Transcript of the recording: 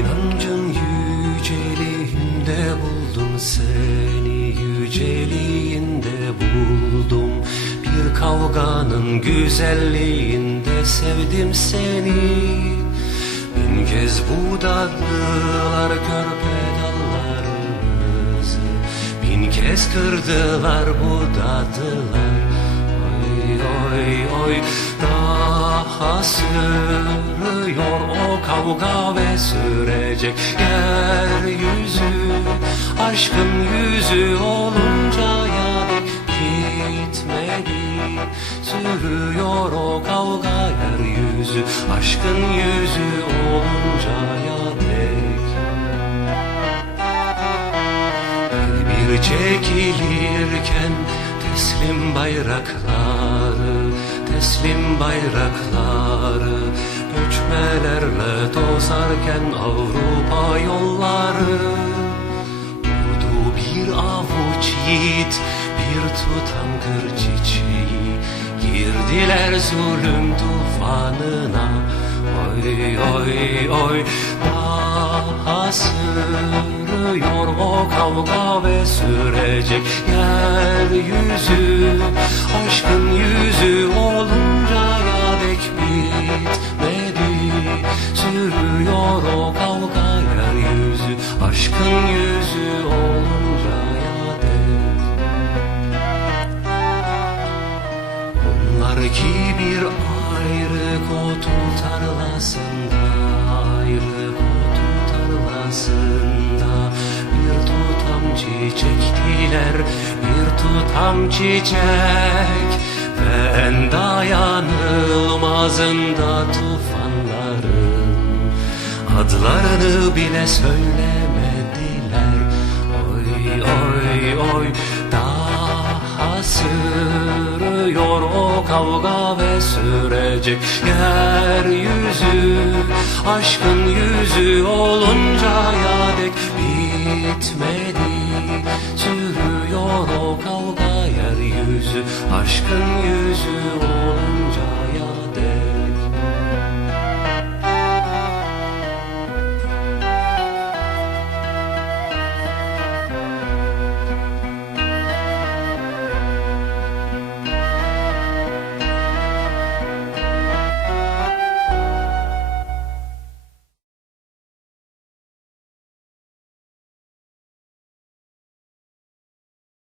İnancın yüceliğinde buldum seni Yüceliğinde buldum. Bir kavganın güzelliğinde sevdim seni. Bin kez budaklılar körpe dallarımızı Bin kez kırdılar budadılar Oy oy oy daha sürüyor o kavga ve sürecek yeryüzü. Aşkın yüzü oluncaya dek bitmedi. Sürüyor o kavga yeryüzü. Aşkın yüzü oluncaya dek bir çekilirken teslim bayrakları teslim bayrakları göçmelerle tozarken Avrupa yolları. Vurdu bir avuç yiğit bir tutam kır çiçeği. Girdiler zulüm tufanına. Oy oy oy daha sürüyor o kavga ve sürecek yeryüzü aşkın yüzü oluncaya dek bitmedi. Sürüyor o kavga yeryüzü aşkın yüzü oluncaya dek onlar ki bir ayrı kotu tarlasında Ayrı kotu tarlasında tutam çiçek diler Bir tutam çiçek. Ve dayanılmazında tufanların Adlarını bile söylemediler. Oy oy oy Daha sürüyor o kavga ve sürecek yeryüzü. Aşkın yüzü oluncaya dek bitmedi Sürüyor o kavga yeryüzü Aşkın yüzü